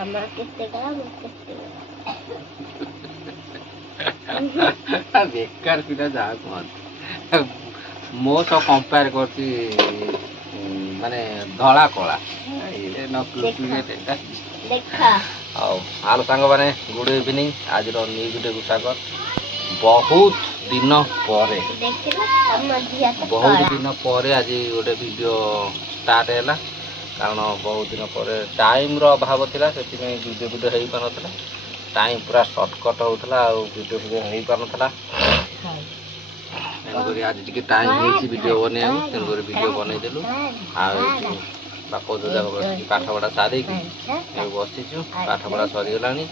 ତମର କେତେ ଗଲା ମୋର କେତେ ବେକାର ପିଲା ଯାହା କୁହନ୍ତି ମୋ ସହ କମ୍ପେୟାର କରୁଛି ମାନେ ଧଳା କଳା ଆଉ ଆଲୋ ସାଙ୍ଗମାନେ ଗୁଡ୍ ଇଭିନିଂ। ଆଜିର ନ୍ୟୁଜ୍ ଡେକୁ ସ୍ୱାଗତ। ବହୁତ ଦିନ ପରେ ଆଜି ଗୋଟେ ଭିଡ଼ିଓ ଷ୍ଟାର୍ଟ ହେଲା, କାରଣ ବହୁତ ଦିନ ପରେ ଟାଇମ୍ର ଅଭାବ ଥିଲା, ସେଥିପାଇଁ ଭିଡ଼ିଓ ହେଇପାରୁନଥିଲା। ଟାଇମ୍ ପୁରା ସର୍ଟକଟ୍ ହେଉଥିଲା ଆଉ ଭିଡ଼ିଓ ହେଇପାରୁନଥିଲା। ତେଣୁକରି ଆଜି ଟିକେ ଟାଇମ୍ ହେଇଛି ଭିଡ଼ିଓ ବନେଇବାକୁ, ତେଣୁକରି ଭିଡ଼ିଓ ବନେଇଦେଲୁ। ଆଉ ଏଠି ବାପ ଯାକ ବସିକି ପାଠପଢ଼ା ସାରିକି ଏବେ ବସିଛୁ। ପାଠପଢ଼ା ସରିଗଲାଣି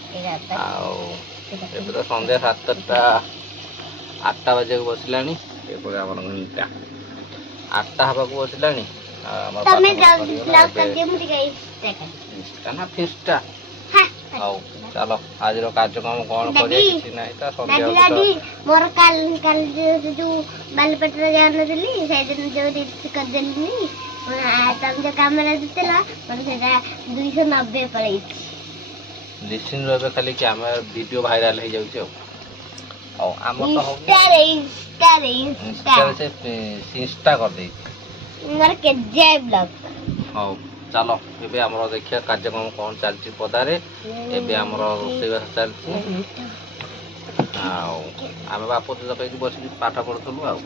ଆଉ ଏବେ ତ ସନ୍ଧ୍ୟା 7ଟା 8ଟା ବାଜିବାକୁ ବସିଲାଣି। ଏପଟେ ଆମର 8ଟା ହେବାକୁ ବସିଲାଣି। ଆମର ଫିଷ୍ଟା। ହଉ ଚାଲ ଆଜିର କାର୍ଯ୍ୟକ୍ରମ କ'ଣ କରିବା କିଛି ନାହିଁ ତ ମୋର କାଲି ଯୋଉ ବାଲିପାଟରେ ଯାଉନଥିଲି ସେଇଦିନ ଯୋଉ ରିଲ୍ସ କରିଦେଲିନି ତମେ ଯୋଉ କାମରେ ଦେଇଥିଲ ମୋର ସେଇଟା 290 ପଳେଇଛି। ଲିସିନ୍‌ର ଏବେ ଖାଲି କ୍ୟାମେରା ଭିଡ଼ିଓ ଭାଇରାଲ୍ ହେଇଯାଉଛି ଆଉ ଆମର ତ ଇନଷ୍ଟା କରିଦେଇଛି ମୋର କେଜିଆଇ ବ୍ଲଗ୍। ହଉ ଚାଲ ଏବେ ଆମର ଦେଖିବା କାର୍ଯ୍ୟକ୍ରମ କ'ଣ ଚାଲିଛି ପଦାରେ। ଏବେ ଆମର ରୋଷେଇବାସ ଚାଲିଛି ଆଉ ଆମେ ବାପ କହିକି ବସିକି ପାଠ ପଢ଼ୁଥିଲୁ। ଆଉ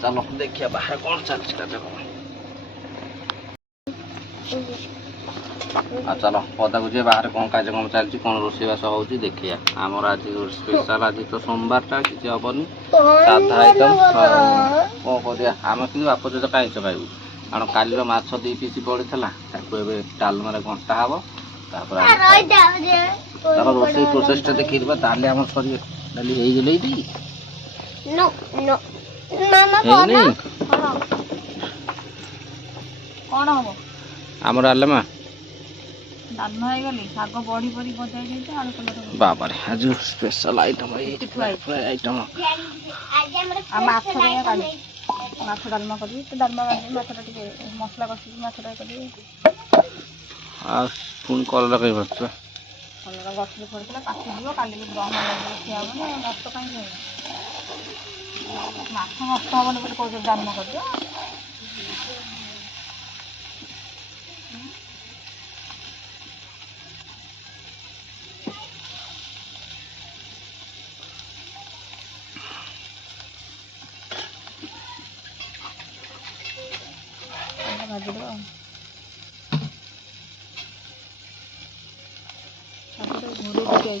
ଚାଲ ଦେଖିବା ବାହାରେ କ'ଣ ଚାଲିଛି କାର୍ଯ୍ୟକ୍ରମ। ଆଉ ଚାଲ ପଦାକୁ ଯିବା, ବାହାରେ କ'ଣ କାର୍ଯ୍ୟକ୍ରମ ଚାଲିଛି, କ'ଣ ରୋଷେଇବାସ ହେଉଛି ଦେଖିବା। ଆମର ଆଜି ସ୍ପେଶାଲ୍, ଆଜି ତ ସୋମବାରଟା କିଛି ହେବନି, ସାଧା ଆଇଟମ୍। କ'ଣ କରିବା, ଆମେ କିନ୍ତୁ ବାପ ସହିତ ଆଇଁଷ ଖାଇବୁ, କାରଣ କାଲିର ମାଛ 2 ପିସ୍ ପଡ଼ିଥିଲା, ତାକୁ ଏବେ ଡାଲମାରେ ଘଣ୍ଟା ହେବ। ତାପରେ ତାର ରୋଷେଇ ପ୍ରୋସେସ୍ଟା ଦେଖେଇଦେବା, ତାହେଲେ ଆମର ସରିବ। ଡାଲି ହେଇଗଲେ ଏଇଠି କ'ଣ ହବ ଆମ ଡାଲମା ହେଇଗଲି, ଶାଗ ବଢି ବଢି ଭଜା ହେଇଯାଇଛି, ଆଳୁ କଲରା ବାବାରେ ଆଜି ସ୍ପେଶାଲ୍ ଆଇଟମ୍ ଫ୍ରାଏ ଆଇଟମ୍। ମାଛ ଡାଲମା କରିବି, ତ ଡାଲମା କରିବି, ମାଛଟା ଟିକେ ମସଲା କଷିକି ମାଛଟା କରିବି। ଆଉ ପୁଣି କଲରା କାଇଁ ଭାଜୁଛ? କଲରା ଗଛରେ ପଡ଼ିଥିଲା, କାଟିଯିବ, କାଲିକି ଗ୍ରହଣ ଖିଆ ହେବନି, ନଷ୍ଟ କାହିଁକି ହେବ? ମାଛ ନଷ୍ଟ ହେବନି ବୋଲି କହୁଛନ୍ତି, ଡାଲମା କରିଦିଅ।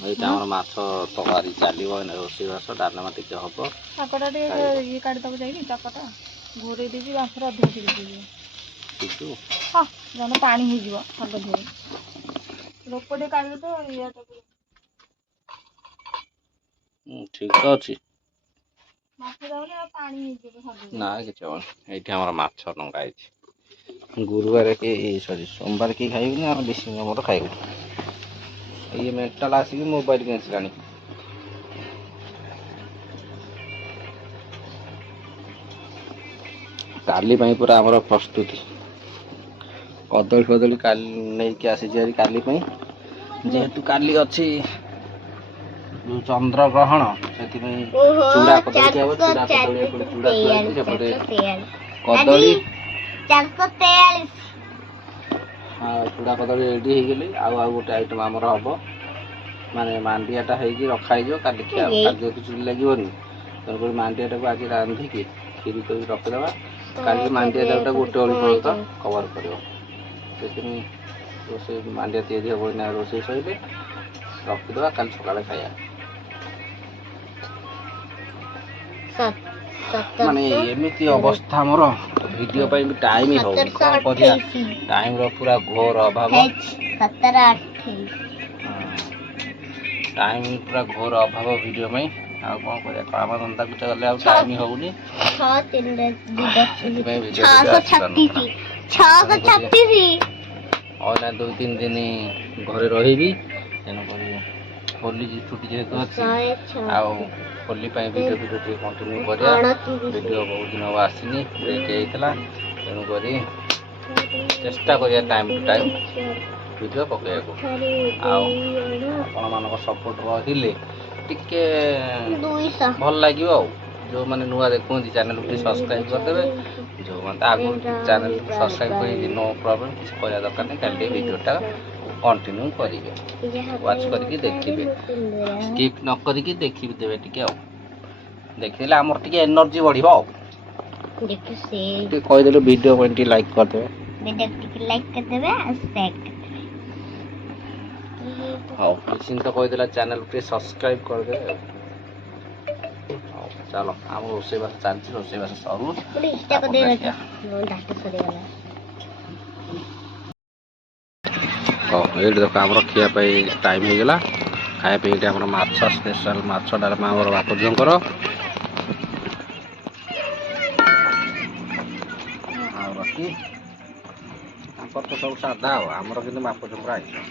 ଏଇଟା ଆମର ମାଛ ତରକାରୀ ଚାଲିବ, ରୋଷେଇବାସ ଡାଲମା ଟିକେ ହବ। ଶାଗଟା ଟିକେ ଇଏ କାଟିଦେବୁ ଯାଇକି ଚାପଟା ଘୋଡ଼େଇ ଦେଇକି ମାଛରେ ଅଧିକ ସିଝିଯିବ। ହଁ ଜଣେ ପାଣି ହେଇଯିବ ଶାଗ ଧୋଇ ଲୋକ ଟିକେ କାଢ଼ିଲେ ତ ଇଏ ଠିକ୍ ତ ଅଛି। ମାଛ ଯାଉନି ଆଉ ପାଣି ହେଇଯିବ। ନା କିଛି ହବନି। ଏଇଠି ଆମର ମାଛ ଟଙ୍କା ହେଇଛି। ଗୁରୁବାର ସୋମବାର କେହି ଖାଇବୁନି, ଆମେ ବେଶୀ ଆମର ଖାଇବୁ। ଇଏ ମେଣ୍ଟାଲ ଆସିକି ମୋବାଇଲ କିଣିସିଲାଣି। କାଲି ପାଇଁ ପୁରା ଆମର ପ୍ରସ୍ତୁତି। କଦଳୀ ଫଦଳୀ କାଲି ନେଇକି ଆସିଛି ଆଜି କାଲି ପାଇଁ, ଯେହେତୁ କାଲି ଅଛି ଚନ୍ଦ୍ରଗ୍ରହଣ, ସେଥିପାଇଁ ଚୁଡ଼ା କଦଳୀ ଖିଆ ହବ। ଚୁଡ଼ା କଦଳୀ ଏପଟେ ଚୁଡ଼ା ଥୁଆ ହେଇଛି, ସେପଟେ କଦଳୀ। 443 ଚୁଡ଼ା କଦଳୀ ରେଡ଼ି ହେଇଗଲି। ଆଉ ଗୋଟେ ଆଇଟମ୍ ଆମର ହବ, ମାନେ ମାଣ୍ଡିଆଟା ହେଇକି ରଖା ହେଇଯିବ, କାଲି ଖିଆ ହବ। କାଲି ଯେହେତୁ ଚୁଲି ଲାଗିବନି, ତେଣୁକରି ମାଣ୍ଡିଆଟାକୁ ଆଜି ରାନ୍ଧିକି କ୍ଷୀରି କରିକି ରଖିଦେବା। କାଲି ମାଣ୍ଡିଆ ଯାଉଟା ଗୋଟେ ଓଳି ପର୍ଯ୍ୟନ୍ତ କଭର କରିବ। ସେଥିପାଇଁ ରୋଷେଇ ମାଣ୍ଡିଆ ତିଆରି ହେବ, ନା ରୋଷେଇ ସରିଲେ ରଖିଦେବା, କାଲି ସକାଳେ ଖାଇବା। ମାନେ ଏମିତି ଅବସ୍ଥା ଆମର, ଭିଡ଼ିଓ ପାଇଁ ବି ଟାଇମ୍ ହେଉନି। କ'ଣ କରିବା, ଟାଇମ୍ର ପୁରା ଘୋର ଅଭାବ। ଟାଇମ୍ ପୁରା ଘୋର ଅଭାବ ଭିଡ଼ିଓ ପାଇଁ। ଆଉ କ'ଣ କରିବା, କାମ ଧନ୍ଦାକୁ ଗଲେ ଆଉ ଟାଇମ୍ ହେଉନି। ସେଥିପାଇଁ ଭିଡ଼ିଓ 2-3 ଦିନ ଘରେ ରହିବି, ତେଣୁକରି ହୋଲି ଛୁଟି ଯେହେତୁ ଅଛି, ଆଉ ହୋଲି ପାଇଁ ଭିଡ଼ିଓ ଟିକେ କଣ୍ଟିନ୍ୟୁ କରିବା। ଭିଡ଼ିଓ ବହୁତ ଦିନ ହେବ ଆସିନି, ବ୍ରେକ୍ ହେଇଥିଲା, ତେଣୁକରି ଚେଷ୍ଟା କରିବା ଟାଇମ୍ ଟୁ ଟାଇମ୍ ଭିଡ଼ିଓ ପକେଇବାକୁ। ଆଉ ଆପଣମାନଙ୍କ ସପୋର୍ଟ ରହିଲେ ଟିକେ 200 ଭଲ ଲାଗିବ ଆଉ। ଯେଉଁମାନେ ନୂଆ ଦେଖୁଛନ୍ତି ଚ୍ୟାନେଲକୁ ଟିକେ ସବସ୍କ୍ରାଇବ୍ କରିଦେବେ। ଯେଉଁମାନେ ତ ଆଗରୁ ଚ୍ୟାନେଲକୁ ସବସ୍କ୍ରାଇବ୍ କରିକି ନୋ ପ୍ରୋବ୍ଲେମ୍, କିଛି କରିବା ଦରକାର ନାହିଁ, ଖାଲି ଟିକେ ଭିଡ଼ିଓଟା କଣ୍ଟିନ୍ୟୁ କରିବେ, ୱାଚ୍ କରିକି ଦେଖିବେ, ସ୍କିପ୍ ନ କରିକି ଦେଖିଦେବେ ଟିକେ ଆଉ। ଦେଖିଦେଲେ ଆମର ଟିକେ ଏନର୍ଜି ବଢ଼ିବ ଆଉ। ଟିକେ କହିଦେଲେ ଭିଡ଼ିଓ ପାଇଁ ଟିକେ ଲାଇକ୍ କରିଦେବେ। ଟିକେ ଲାଇକ୍ କରିଦେବେ ଆଉ ସେୟାର କରିଦେବେ। ହଉ ନିଶ୍ଚିନ୍ତ କହିଦେଲା ଚ୍ୟାନେଲକୁ ଟିକେ ସବସ୍କ୍ରାଇବ୍ କରିଦେବେ ଆଉ। ହଉ ଚାଲ, ଆମ ରୋଷେଇବାସ ଚାଲିଛି, ରୋଷେଇବାସ ସରୁ ତାପରେ ଦେଖିବା। ହଉ ଏଇଠି ଦେଖ ଆମର ଖିଆ ପାଇଁ ଟାଇମ୍ ହେଇଗଲା। ଖାଇବା ପାଇଁ ଏଇଠି ଆମର ମାଛ ସ୍ପେଶାଲ ମାଛ ଡାଲମା ଆମର ବାପ ଝିଅଙ୍କର। ଆଉ ବାକି ତାଙ୍କର ତ ସବୁ ସାଧା ଆଉ, ଆମର କିନ୍ତୁ ବାପ ଝିଅଙ୍କର ଆଇଁଷ।